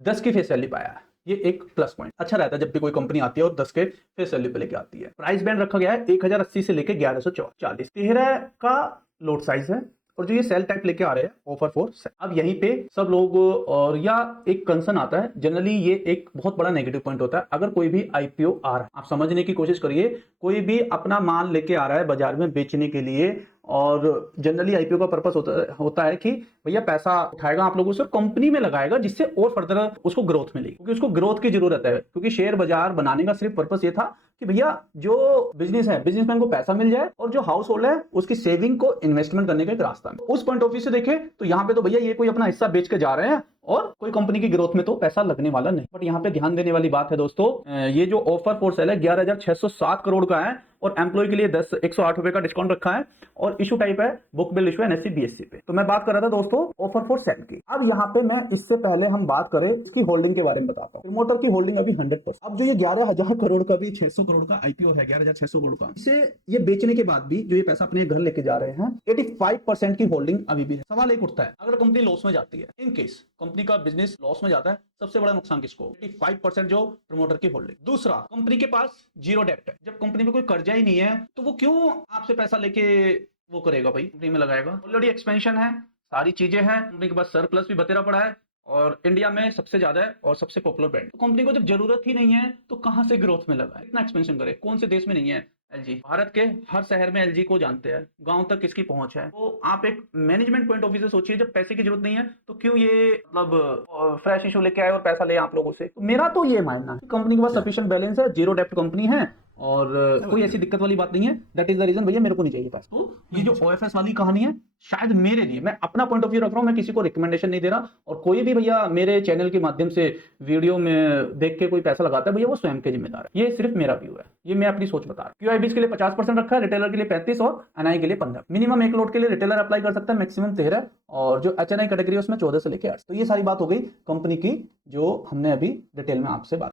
10 की face value पाया है। ये एक प्लस पॉइंट अच्छा रहता है जब भी कोई कंपनी आती है और 10 के फेस वैल्यू पे लेके आती है। प्राइस बैंड रखा गया है 1080 से लेके 1140, 13 का लोड साइज है और जो ये सेल टाइप लेके आ रहे हैं ऑफर फॉर सेल। अब यहीं पे सब लोग और या एक कंसर्न आता है, जनरली ये एक बहुत बड़ा नेगेटिव पॉइंट होता है अगर कोई भी आईपीओ आ रहा है। आप समझने की कोशिश करिए, कोई भी अपना माल लेके आ रहा है बाजार में बेचने के लिए, और जनरली आईपीओ का पर्पस होता है कि भैया पैसा उठाएगा आप लोगों से और कंपनी में लगाएगा जिससे और फर्दर उसको ग्रोथ मिलेगी, क्योंकि उसको ग्रोथ की जरूरत है। क्योंकि शेयर बाजार बनाने का सिर्फ पर्पस ये था कि भैया जो बिजनेस है, बिजनेसमैन को पैसा मिल जाए और जो हाउस होल्ड है उसकी सेविंग को इन्वेस्टमेंट करने का एक रास्ता है। उस पॉइंट ऑफ व्यू से देखें तो यहाँ पे तो भैया ये कोई अपना हिस्सा बेच के जा रहे हैं और कोई कंपनी की ग्रोथ में तो पैसा लगने वाला नहीं। बट यहाँ पे ध्यान देने वाली बात है दोस्तों, ये जो ऑफर फॉर सेल है 11,607 करोड़ का है और एम्प्लॉय के लिए 108 रुपए का डिस्काउंट रखा है और इशू टाइप है book bill issue NSC BSc पे। तो मैं बात कर रहा था दोस्तों ऑफर फॉर सेल की। अब यहाँ पे मैं इससे पहले हम बात करें इसकी होल्डिंग के बारे में बताता हूँ। प्रमोटर की होल्डिंग अभी 100%। अब जो ये 11,000 करोड़ का भी 600 करोड़ का आईपीओ है, 11,600 करोड़ का, इसे ये बेचने के बाद भी जो ये पैसा अपने घर लेके जा रहे हैं 85% की होल्डिंग अभी भी है। सवाल एक उठता है, अगर कंपनी लॉस में जाती है, इन केस कंपनी का बिजनेस लॉस में जाता है, सबसे बड़ा नुकसान किसको? 85% जो प्रमोटर की होल्डिंग। दूसरा, कंपनी के पास जीरो डेब्ट है। जब कंपनी में कोई कर्जा ही नहीं है तो वो क्यों आपसे पैसा लेके वो करेगा भाई, कंपनी में लगाएगा? ऑलरेडी एक्सपेंशन है, सारी चीजें हैं, कंपनी के पास सरप्लस भी बतेरा पड़ा है और इंडिया में सबसे ज्यादा है और सबसे पॉपुलर ब्रांड। तो कंपनी को जब जरूरत ही नहीं है तो कहां से ग्रोथ में लगा है, इतना एक्सपेंशन करे? कौन से देश में नहीं है एलजी? भारत के हर शहर में एलजी को जानते हैं, गांव तक किसकी पहुंच है। तो आप एक मैनेजमेंट पॉइंट ऑफ व्यू से सोचिए, जब पैसे की जरूरत नहीं है तो क्यों ये मतलब फ्रेश इशू लेके आए और पैसा ले आप लोगों से। तो मेरा तो ये मानना है कंपनी के पास सफिशिएंट बैलेंस है, जीरो डेब्ट कंपनी है और कोई ऐसी दिक्कत वाली बात नहीं है। दैट इज द रीजन भैया मेरे को नहीं चाहिए पैसा। तो ये जो ओएफएस वाली कहानी है शायद मेरे लिए, मैं अपना पॉइंट ऑफ व्यू रख रहा हूं, मैं किसी को रिकमेंडेशन नहीं दे रहा। और कोई भी भैया मेरे चैनल के माध्यम से वीडियो में देख के कोई पैसा लगाता है भैया वो स्वयं के जिम्मेदार है। ये सिर्फ मेरा व्यू है, ये मैं अपनी सोच बता रहा हूँ। क्यूआईबीज के लिए 50% रखा है, रिटेलर के लिए 35 और एनआई के लिए 15। मिनिमम एक लोड के लिए रिटेलर अप्लाई कर सकता है, मैक्सिमम 13 और जो एचएनआई कैटेगरी है उसमें 14 से लेकर 8। तो ये सारी बात हो गई कंपनी की जो हमने अभी डिटेल में आपसे बात